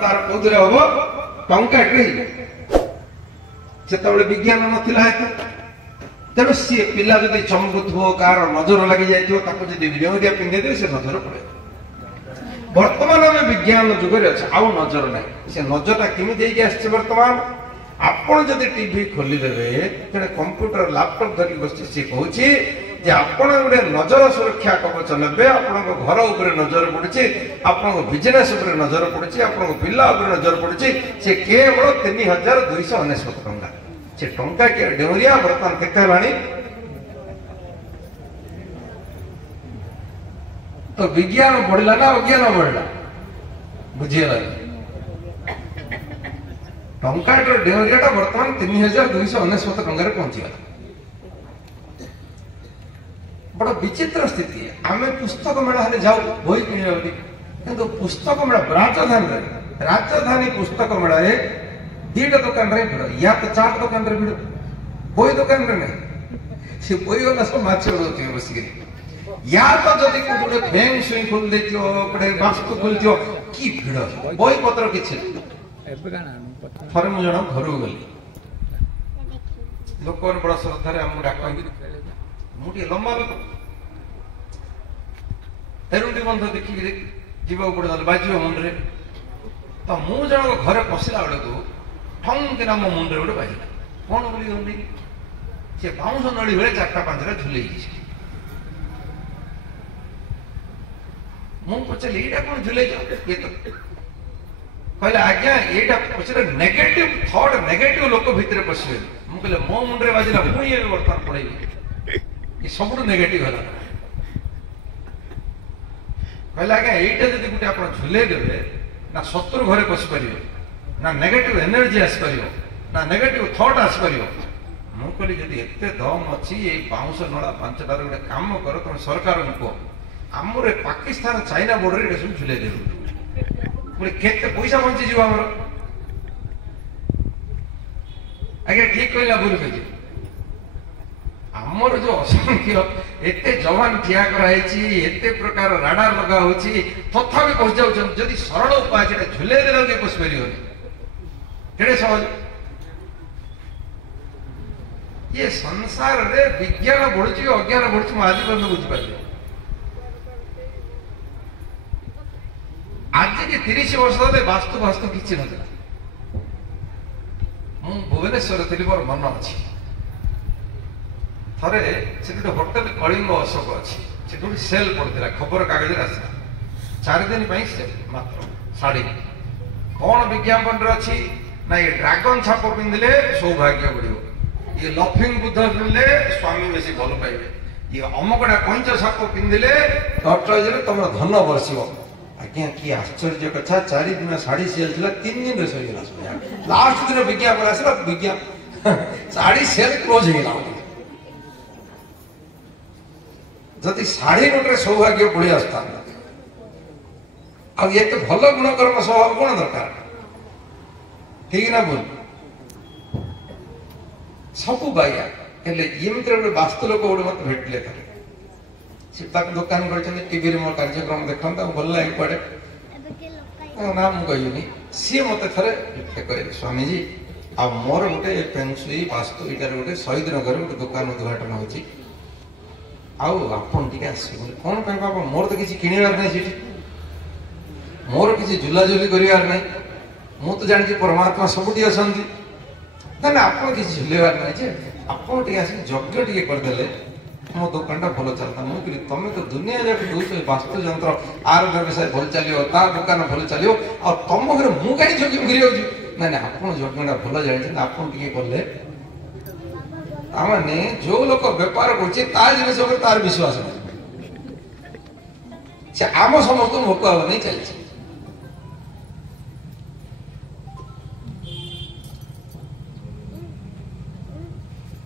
तार कोदरे हबो टंका टे सेतबे विज्ञान नथिला हेतु तेणु सी पिला जदि चमकुथो कार नजर लगी जाइथियो ताको जदि डेउरिया पिंधे दे से नजर पड़े वर्तमान में विज्ञान जुग रे अछि आउ नजर नै से नजरटा किमि देई आछे वर्तमान आपण जदि टीवी खोली देबे तेने कंप्यूटर लैपटॉप धरि बसि से कहूची जे आपण गुडे नजर सुरक्षा कवच नेबे आपण घर ऊपर नजर पड़ुची आपण बिजनेस ऊपर नजर पड़ुची आपण पिला ऊपर नजर पड़ुची से केवल 3299 टंका से टंका के डेउरिया वर्तमान केते हलानी तो विज्ञान बढ़ला ना अज्ञान बढ़ला बुझियला टंका डेउरियाटा वर्तमान 3299 टंका रे पहुंची गला बड़ा विचित्र स्थिति है आम पुस्तक मेला जाऊ बही कि पुस्तक मेला राजधानी पुस्तक मेला दीटा दुकान रे भिड़ या तो चाट दुकान रे भिड़ बही दुकान रे नहीं से बही वाला सब माछ उड़ोती बसिक या तो जदि गोटे बैंक सुई खोल देथियो गोटे वास्तु खोलथियो की भिड़ बही पत्र किछि थरे मु जणा घर गली लोक बड़ा श्रद्धा रे हम डाक मुठी लंबा लोक एरुंडी बंध देखि जीवा पड़े बाजिब मुंडे तो मु जन घरे पशिला बेलू ठंग किना मो मुंडे गोटे बाजिला कौन बोली से बाउंश नड़ी बेले 4टा 5टा झुले मु पचारि एटा कौन झुले कहले आज्ञा एटा पचारे नेगेटिव थॉट नेगेटिव लोक भितर पशिबे मु कहले मो मुंडे बाजिला मु ये वर्तमान पड़ेबी ये सब नेगेटिव है कहले आज्ञा एटा जदि गोटे आप झुले देवे ना शत्रु घरे पशि पार ना नेगेटिव एनर्जी आस पार ना नेगेटिव थॉट आस पार मु कहली जदि एते दम अच्छी ये बाउंश नड़ा 5टार गोटे काम कर तुम सरकार कह आमर पाकिस्तान चाइना बॉर्डर ये सब झुले देव बोले केते पैसा बंची जीव आमर आज्ञा ठीक कहला भूल कही आमर जो असंख्य एते जवान ठिया कराई एते प्रकार राडार लगा होची तथापि पहुंच जाउछ जदि सरल उपाय जे झुले देला के पस परियो केडे सहज ये संसार रे विज्ञान बढ़ुची अज्ञान बढ़ुची म आज बंद बुझी पाली आज के 30 वर्ष तले वास्तु किछि नथिला मु भुवनेश्वर थिली मोर मन अछि थरे से होटेल कलिंग अशोक अच्छी से सेल पड़ता खबर कागज आसला 4 दिन सेल मात्र साड़ी कौन विज्ञापन अच्छी ना ये ड्रागन छाप पिंधले सौभाग्य बढ़ ये लफिंग बुद्ध पिंधले स्वामी बेसी भल पाइबे ये अमकड़ा कंच छाप पिंधले तुम धन बरसब आज्ञा कि आश्चर्य कथा 4 दिन साड़ी सेल थी 3 दिन सहीगला लास्ट दिन विज्ञापन आसला साड़ी सेल क्लोज होगा जदि साड़ी गोटे सौभाग्य पड़ी आसता ये तो भल गुणकर्म स्वभाव कौन दरकार ठीक ना बोल सब बाया एमती गोटे वास्तु लोक गोटे मत भेटले दुकान कर टीवी मो कार्यक्रम देखता भल लगे पड़े ना मुझे सी मत थे कहे स्वामीजी आ मोर गोटे पेंसुई वास्तु इटार गोटे शहीद नगर गोटे दुकान उद्घाटन होची कौन बाबा मोर तो किसी किणवार नहीं मोर किसी झुलाझुली करार नहीं मु तो जानी परमात्मा सबुटी अच्छा ना आप किसी झुलेबार नहीं आप यज्ञ टे करदे मो दुकान टा भल चलता मुझे तुम तो दुनिया जाक दूस वास्तु जंत्र आर व्यवसाय भल चलो तार दुकान भल चलो आ तुम घर मुझे कहीं यज्ञ कर ना आप यज्ञ भल जानी आप कले आमने जो लोक व्यापार करछे तार जिनिस ऊपर तार विश्वास नहीं से आम समस्त भोक हवा नहीं चलছে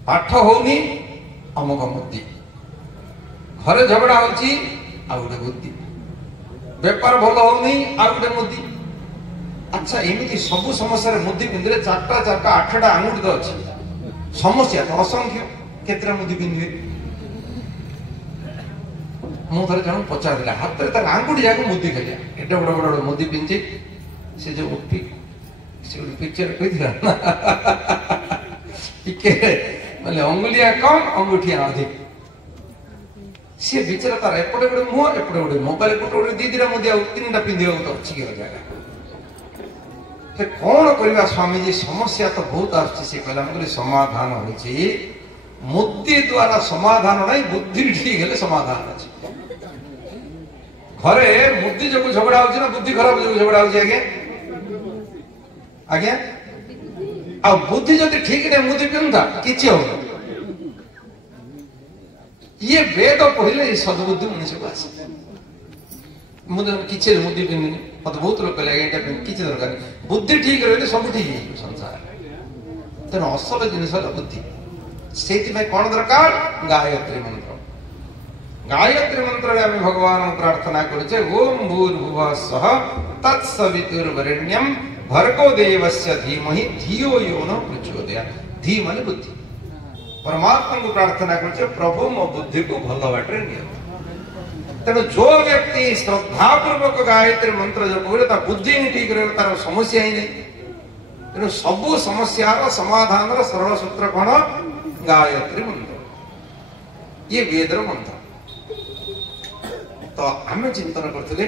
पाठ होनी अमुक मुद्दी घरे झगड़ा होची आ गोटे बुद्धि व्यापार भल होनी आ गोटे मुद्दी अच्छा एमती सब समस्या मुद्दी पिंधले 4टा 8टा आंगुठी तो अच्छी समस्या तो असंख्य केतरा मुद्दी पिंधे मु थरे जन पचार हाथ में आंगुठी जाक मुद्दी खाली एडे बड़ बड़ मुद्दी पिंधे से जो पिक्चर कही टिके मतलब अंगुलिया कम अंगूठिया अधिक सी विचार तार एपटे गोटे मुह एपटे गोटे मोबाइल गोटे गोटे दी दिटा मुदी तीन टा पिंधिया तो अच्छी जगह से कौन करवा स्वामीजी समस्या तो बहुत आसे कहला समाधान होती मुद्दी द्वारा समाधान नहीं बुद्धि ठीक है समाधान अच्छे घरे मुद्दी जो झगड़ा हो बुद्धि खराब जो झगड़ा हो आज्ञा आ बुद्धि जब ठीक नहीं मुद्दी पिंधा किसी हो ये वेद पढ़ले सदबुद्धि मनुष्य को आसे मुद्दे किसी मुद्दी पिंधि मत बहुत लोग कहले किसी दरकार बुद्धि ठीक रही सब ठीक है संसार तेना असल जिनस बुद्धि से कौन दरकार गायत्री मंत्र गायत्री मंत्र आम भगवान प्रार्थना करुचे ओम भूर्भुवः स्वः तत्सवितुर्वरेण्यं भर्गो देवस्य धीमहि धियो यो न प्रचोदयात् धी माने बुद्धि परमात्मा को प्रार्थना करुचे प्रभु मो बुद्धि को भल बाटे नियो तेणु जो व्यक्ति श्रद्धा पूर्वक गायत्री मंत्र जो कहले ता बुद्धि ठीक रहे तार समस्या ही नहीं तेणु सबु समस्या समाधान सरल सूत्र कौन गायत्री मंत्र ये वेदर मंत्र तो आम चिंतन करते